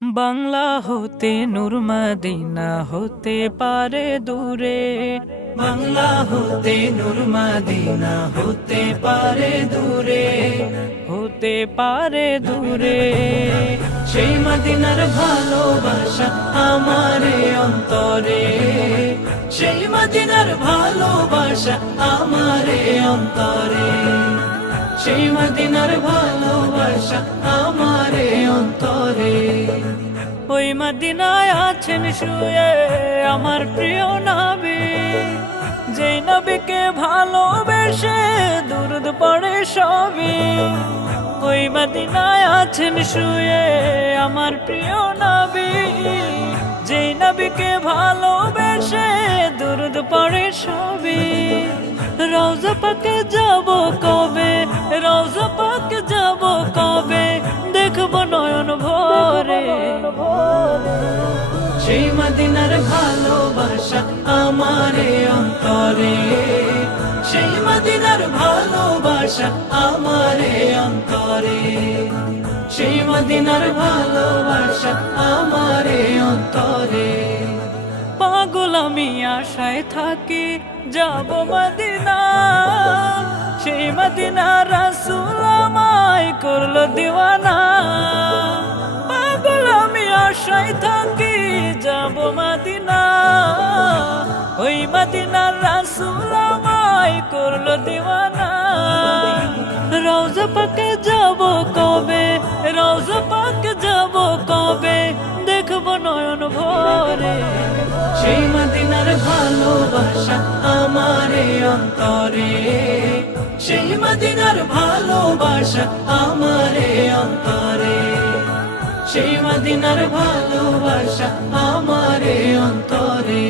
বাংলা হতে নূর মদিনা হতে পারে দূরে, বাংলা হতে নূর মদিনা হতে পারে দূরে, হতে পারে দূরে। সেই মদিনার ভালোবাসা আমারে অন্তরে, সেই মদিনার ভালোবাসা আমারে অন্তরে, সেই মদিনার ভালোবাসা আমারে অন্তরে। ওই মদিনায় আছেন শুয়ে আমার প্রিয় নবী, যেই নবীকে ভালোবেসে দুরূদ পড়ে সবই। ওই মদিনায় আছেন শুয়ে আমার প্রিয় নবী, যেই নবীকে ভালোবেসে দুরূদ পড়ে সবই। রওজা পাকে যাব কবে, রওজা পাকে যাব কবে, দেখব নয়ন ভরে। সেই মদিনার ভালোবাসা আমারে অন্তরে, সেই মদিনার ভালোবাসা আমারে অন্তরে, সেই মদিনার ভালোবাসা আমারে অন্তরে। পাগল আমি আশায় থাকি যাব মদিনা, সেই মদিনা রাসূল আমায় করলো দিওয়ানা। পাগল আমি আশায় থাকি যাব মদিনা, ওই মদিনার রাসূল আমায় করলো দিওয়ানা। রওজা পাকে যাব কবে, রওজা পাকে যাব কবে, দেখব নয়ন ভরে। সেই মদিনার ভালোবাসা আমারে অন্তরে, সেই মদিনার ভালোবাসা আমারে অন্তরে, সেই মদিনার ভালোবাসা আমারে অন্তরে।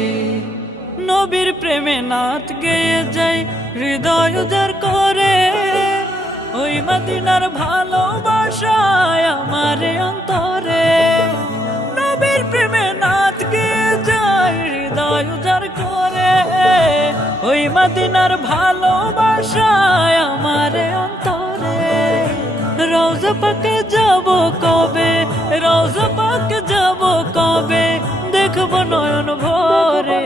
নবীর প্রেমে নাত গেয়ে যাই হৃদয় উজাড় করে, ওই মদিনার ভালোবাসায় আমারে অন্তরে। নবীর প্রেমে নাত গেয়ে যাই হৃদয় উজাড় করে, ওই মদিনার ভালোবাসায় আমারে অন্তরে। রওজা পাকে যাব কবে, রওজা পাকে যাব কবে, দেখব নয়ন ভরে।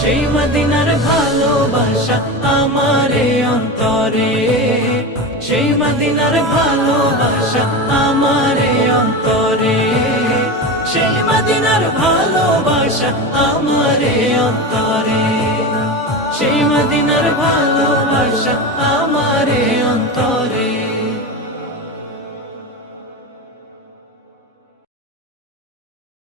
সেই মদিনার ভালোবাসা আমারে অন্তরে, সেই মদিনার ভালোবাসা আমারে অন্তরে, সেই মদিনার ভালোবাসা আমারে অন্তরে, সেই মদিনার ভালোবাসা আমারে অন্তরে।